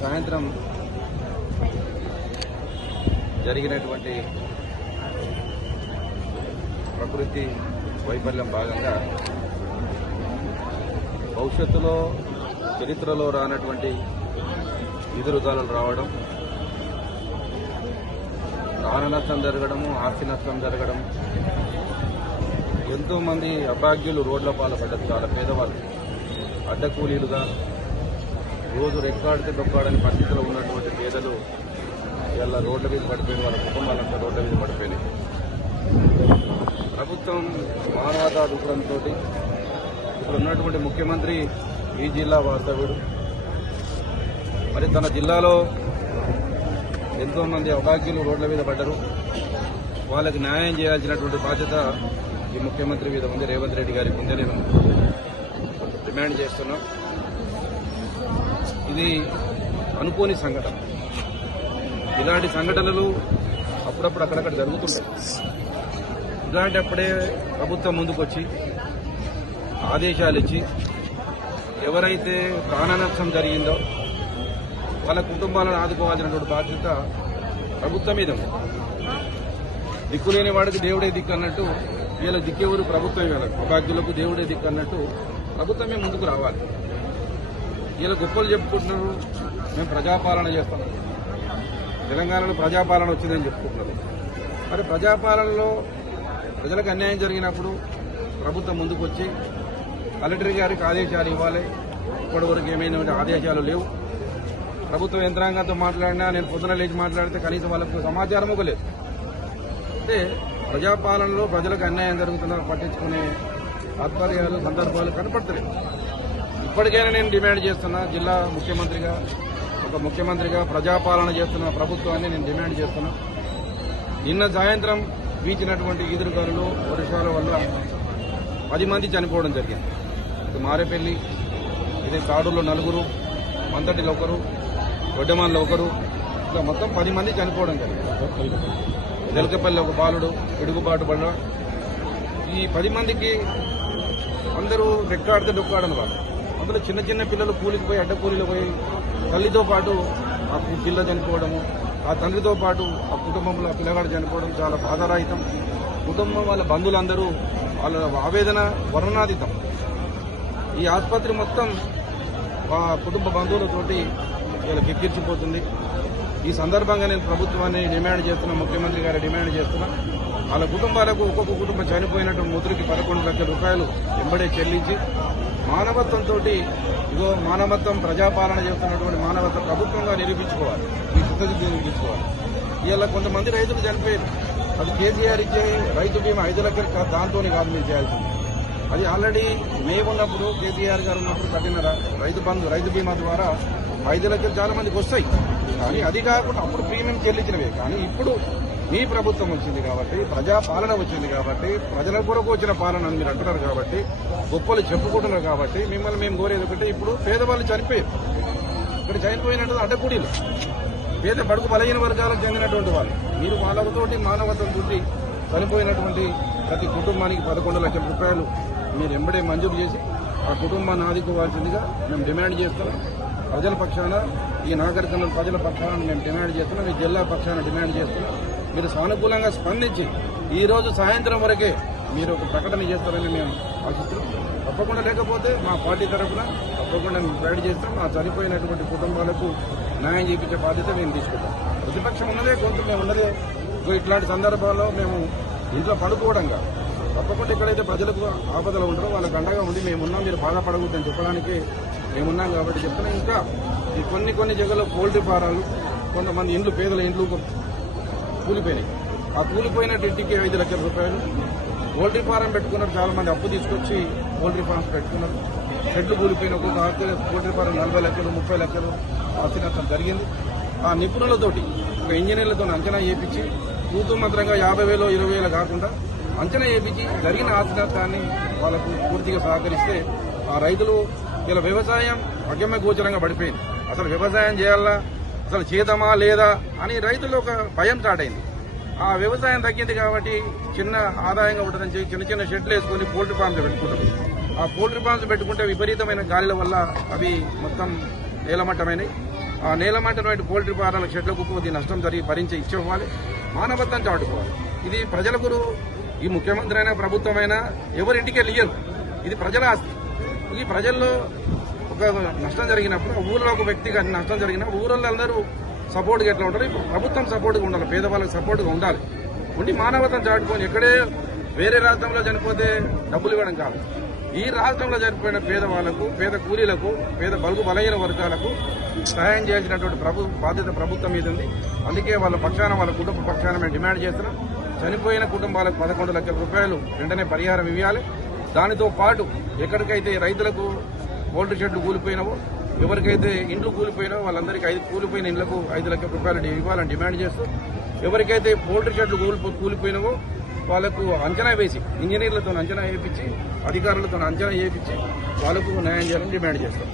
సాయంత్రం జరిగినటువంటి ప్రకృతి వైఫల్యం భాగంగా భవిష్యత్తులో చరిత్రలో రానటువంటి ఎదురుగాలులు రావడం, ప్రాణ నష్టం జరగడము, ఆస్తి నష్టం జరగడం, ఎంతోమంది అభాగ్యులు రోడ్ల పాల్పడ్డారు. చాలా పేదవాళ్ళు అడ్డకూలీలుగా రోజు రెక్కాడితే డొక్కాడని పరిస్థితిలో ఉన్నటువంటి పేదలు ఇలా రోడ్ల మీద పడిపోయిన వాళ్ళ కుటుంబాలంతా రోడ్ల మీద పడిపోయినాయి. ప్రభుత్వం మానవతా దృక్పథంతో ఇప్పుడు ఉన్నటువంటి ముఖ్యమంత్రి ఈ జిల్లా వాస్తవ్యుడు. మరి తన జిల్లాలో ఎంతోమంది అభాగ్యులు రోడ్ల మీద పడ్డారు. వాళ్ళకి న్యాయం చేయాల్సినటువంటి బాధ్యత ఈ ముఖ్యమంత్రి మీద ఉంది, రేవంత్ రెడ్డి గారికి ఉందని నేను డిమాండ్ చేస్తున్నాం. ఇది అనుకోని సంఘటన. ఇలాంటి సంఘటనలు అప్పుడప్పుడు అక్కడక్కడ జరుగుతుంటాయి. ఇలాంటప్పుడే ప్రభుత్వం ముందుకొచ్చి ఆదేశాలు ఇచ్చి ఎవరైతే ప్రాణ నష్టం జరిగిందో వాళ్ళ కుటుంబాలను ఆదుకోవాల్సినటువంటి బాధ్యత ప్రభుత్వం మీద ఉంది. దిక్కులేని వాడికి దేవుడే దిక్కు అన్నట్టు వీళ్ళ దిక్కేవారు ప్రభుత్వం, వీళ్ళకి అభాగ్యులకు దేవుడే దిక్కు అన్నట్టు ప్రభుత్వమే ముందుకు రావాలి. వీళ్ళ గొప్పలు చెప్పుకుంటున్నారు, మేము ప్రజాపాలన చేస్తాం, తెలంగాణలో ప్రజాపాలన వచ్చిందని చెప్పుకుంటున్నారు. మరి ప్రజాపాలనలో ప్రజలకు అన్యాయం జరిగినప్పుడు ప్రభుత్వం ముందుకు వచ్చి కలెక్టర్ గారికి ఆదేశాలు ఇవ్వాలి. ఇప్పటివరకు ఏమైనా ఆదేశాలు లేవు. ప్రభుత్వ యంత్రాంగంతో మాట్లాడినా, నేను పొద్దున లేచి మాట్లాడితే కనీసం వాళ్ళకు సమాచారం ఇవ్వలేదు. అంటే ప్రజాపాలనలో ప్రజలకు అన్యాయం జరుగుతున్నా పట్టించుకునే ఆధ్వర్యాలు, సందర్భాలు కనపడతలేదు. ఇప్పటికైనా నేను డిమాండ్ చేస్తున్నా, జిల్లా ముఖ్యమంత్రిగా, ఒక ముఖ్యమంత్రిగా ప్రజాపాలన చేస్తున్న ప్రభుత్వాన్ని నేను డిమాండ్ చేస్తున్నా. నిన్న సాయంత్రం వీచినటువంటి ఈదురుగాలులు, వర్షాల వల్ల 10 మంది చనిపోవడం జరిగింది. ఇది మారేపల్లి, ఇది తాడూరులో 4, మంతటిలో 1, గొడ్డమాన్లో 1, ఇంకా మొత్తం 10 మంది చనిపోవడం జరిగింది. జలకపల్లి ఒక బాలుడు పిడుగుబాటు పడ్డ. ఈ 10 మందికి అందరూ రెక్కాడితే డొక్కాడని వాళ్ళు. అందులో చిన్న చిన్న పిల్లలు కూలికి పోయి, అడ్డ కూలీలు పోయి, తల్లితో పాటు ఆ పిల్ల చనిపోవడము, ఆ తండ్రితో పాటు ఆ కుటుంబంలో పిల్లగాడు చనిపోవడం చాలా బాధారహితం. కుటుంబం వాళ్ళ బంధువులందరూ వాళ్ళ ఆవేదన వర్ణనాతీతం. ఈ ఆసుపత్రి మొత్తం ఆ కుటుంబ బంధువులతోటి వీళ్ళకి ఎక్కించిపోతుంది. ఈ సందర్భంగా నేను ప్రభుత్వాన్ని డిమాండ్ చేస్తున్నా, ముఖ్యమంత్రి గారు డిమాండ్ చేస్తున్నా, వాళ్ళ కుటుంబాలకు ఒక్కొక్క కుటుంబం చనిపోయినట్టు ముద్రికి 11 లక్షల రూపాయలు వెంబడే చెల్లించి మానవత్వంతో, ఇగో మానవత్వం ప్రజాపాలన చేస్తున్నటువంటి మానవత్వం ప్రభుత్వంగా నిరూపించుకోవాలి, ఈ చిత్తశుద్ధి నిరూపించుకోవాలి. ఇలా కొంతమంది రైతులు చనిపోయారు. అది కేసీఆర్ ఇచ్చే రైతు బీమా 5 లక్షలు దాంతో కాదు మీరు చేయాల్సింది. అది ఆల్రెడీ మేమున్నప్పుడు, కేసీఆర్ గారు ఉన్నప్పుడు కట్టిన రైతు బీమా ద్వారా 5 లక్షలు చాలా మందికి వస్తాయి. కానీ అది కాకుండా అప్పుడు ప్రీమియం చెల్లించినవే. కానీ ఇప్పుడు మీ ప్రభుత్వం వచ్చింది కాబట్టి, ప్రజాపాలన వచ్చింది కాబట్టి, ప్రజల కొరకు వచ్చిన పాలన అని మీరు అంటున్నారు కాబట్టి, గొప్పలు చెప్పుకుంటున్నారు కాబట్టి, మిమ్మల్ని మేము కోరేది ఒకటి, ఇప్పుడు పేదవాళ్ళు చనిపోయారు. ఇక్కడ చనిపోయినట్టు అడ్డకూడీలు పేద బడుగు బలహీన వర్గాలకు చెందినటువంటి వాళ్ళు. మీరు వాళ్ళతోటి మానవత్వం తోటి చనిపోయినటువంటి ప్రతి కుటుంబానికి 11 లక్షల రూపాయలు మీరు ఎంబడే మంజూరు చేసి ఆ కుటుంబాన్ని ఆదుకోవాల్సిందిగా మేము డిమాండ్ చేస్తున్నాం. ప్రజల పక్షాన, ఈ నాగరికర్నూలు ప్రజల పక్షాన మేము డిమాండ్ చేస్తున్నాం, ఈ జిల్లా పక్షాన డిమాండ్ చేస్తున్నాం. మీరు సానుకూలంగా స్పందించి ఈ రోజు సాయంత్రం వరకే మీరు ఒక ప్రకటన చేస్తారని మేము ఆశిస్తున్నాం. తప్పకుండా లేకపోతే మా పార్టీ తరఫున తప్పకుండా మేము గైడ్ చేస్తాం. ఆ చనిపోయినటువంటి కుటుంబాలకు న్యాయం చేయించే బాధ్యత మేము తీసుకుంటాం. ప్రతిపక్షం ఉన్నదే గొంతు మేము ఉన్నదే. ఇట్లాంటి సందర్భాల్లో మేము ఇంట్లో పడుకోవడంగా తప్పకుండా ఎక్కడైతే ప్రజలకు ఆపదలు ఉంటారో వాళ్ళకి అండగా ఉండి మేమున్నాం, మీరు బాధపడకూడదని చెప్పడానికి మేమున్నాం కాబట్టి చెప్తున్నాం. ఇంకా ఈ కొన్ని జగల్లో పౌల్ట్రీ ఫారాలు, కొంతమంది ఇండ్లు, పేదల ఇండ్లు కూలిపోయినాయి. ఆ కూలిపోయిన ఇంటికి 5 లక్షల రూపాయలు. పౌల్ట్రీ ఫారం పెట్టుకున్నారు, చాలా మంది అప్పు తీసుకొచ్చి పౌల్ట్రీ ఫార్మ్స్ పెట్టుకున్నారు. షెడ్లు కూలిపోయిన ఒక్కొక్క పౌల్ట్రీ ఫారం 40 లక్షలు 30 లక్షలు ఆస్తి నష్టం జరిగింది. ఆ నిపుణులతోటి ఒక ఇంజనీర్లతో అంచనా చేయించి తూతూ మంత్రంగా 50,000 20,000 కాకుండా అంచనా చేయించి జరిగిన ఆస్తి నష్టాన్ని వాళ్ళకు పూర్తిగా సహకరిస్తే ఆ రైతులు ఇలా వ్యవసాయం అగమ్య గోచరంగా పడిపోయింది. అసలు వ్యవసాయం చేయాలా, అసలు చేద్దామా లేదా అని రైతులు ఒక భయం స్టార్ట్ అయింది. ఆ వ్యవసాయం తగ్గింది కాబట్టి చిన్న ఆదాయంగా ఉంటుందని చెప్పి చిన్న షెడ్లు వేసుకుని పౌల్ట్రీ ఫార్మ్స్ పెట్టుకుంటారు. ఆ పౌల్ట్రీ ఫార్మ్స్ పెట్టుకుంటే విపరీతమైన గాలిల వల్ల అవి మొత్తం నేలమట్టమైనవి. ఆ నేలమట్టమైన పౌల్ట్రీ ఫారాల షెడ్లకు కొద్ది నష్టం జరిగి భరించి ఇచ్చివ్వాలి, మానవత్వం చాటుకోవాలి. ఇది ప్రజలకు, ఈ ముఖ్యమంత్రి అయినా ప్రభుత్వమైనా ఎవరింటికి వెళ్ళియరు. ఇది ప్రజల ఆస్తి. ఈ ప్రజల్లో ఒక నష్టం జరిగినప్పుడు, ఊళ్ళో ఒక వ్యక్తికి నష్టం జరిగినా ఊళ్ళో అందరూ సపోర్ట్గా ఎట్లా ఉంటారు, ఇప్పుడు ప్రభుత్వం సపోర్ట్గా ఉండాలి, పేదవాళ్ళకి సపోర్ట్గా ఉండాలి. ఉండి మానవత్వం చాటుకొని ఎక్కడే వేరే రాష్ట్రంలో చనిపోతే డబ్బులు ఇవ్వడం కాదు, ఈ రాష్ట్రంలో చనిపోయిన పేదవాళ్లకు, పేద కూలీలకు, పేద బలుగు బలహీన వర్గాలకు సహాయం చేయాల్సినటువంటి బాధ్యత ప్రభుత్వం మీద ఉంది. అందుకే వాళ్ళ పక్షాన, వాళ్ళ కుటుంబ పక్షాన మేము డిమాండ్ చేస్తున్నాం. చనిపోయిన కుటుంబాలకు 11 లక్షల రూపాయలు వెంటనే పరిహారం ఇవ్వాలి. దానితో పాటు ఎక్కడికైతే రైతులకు పౌల్ట్రీ షెడ్లు కూలిపోయినావో, ఎవరికైతే ఇండ్లు కూలిపోయినావో వాళ్ళందరికీ కూలిపోయిన ఇండ్లకు 5 లక్షల రూపాయలు ఇవ్వాలని డిమాండ్ చేస్తూ, ఎవరికైతే పౌల్ట్రీ షెడ్లు కూలిపోయినావో వాళ్ళకు అంచనా వేసి, ఇంజనీర్లతో అంచనా వేయించి, అధికారులతో అంచనా వేయించి వాళ్ళకు న్యాయం చేయాలని డిమాండ్ చేస్తాం.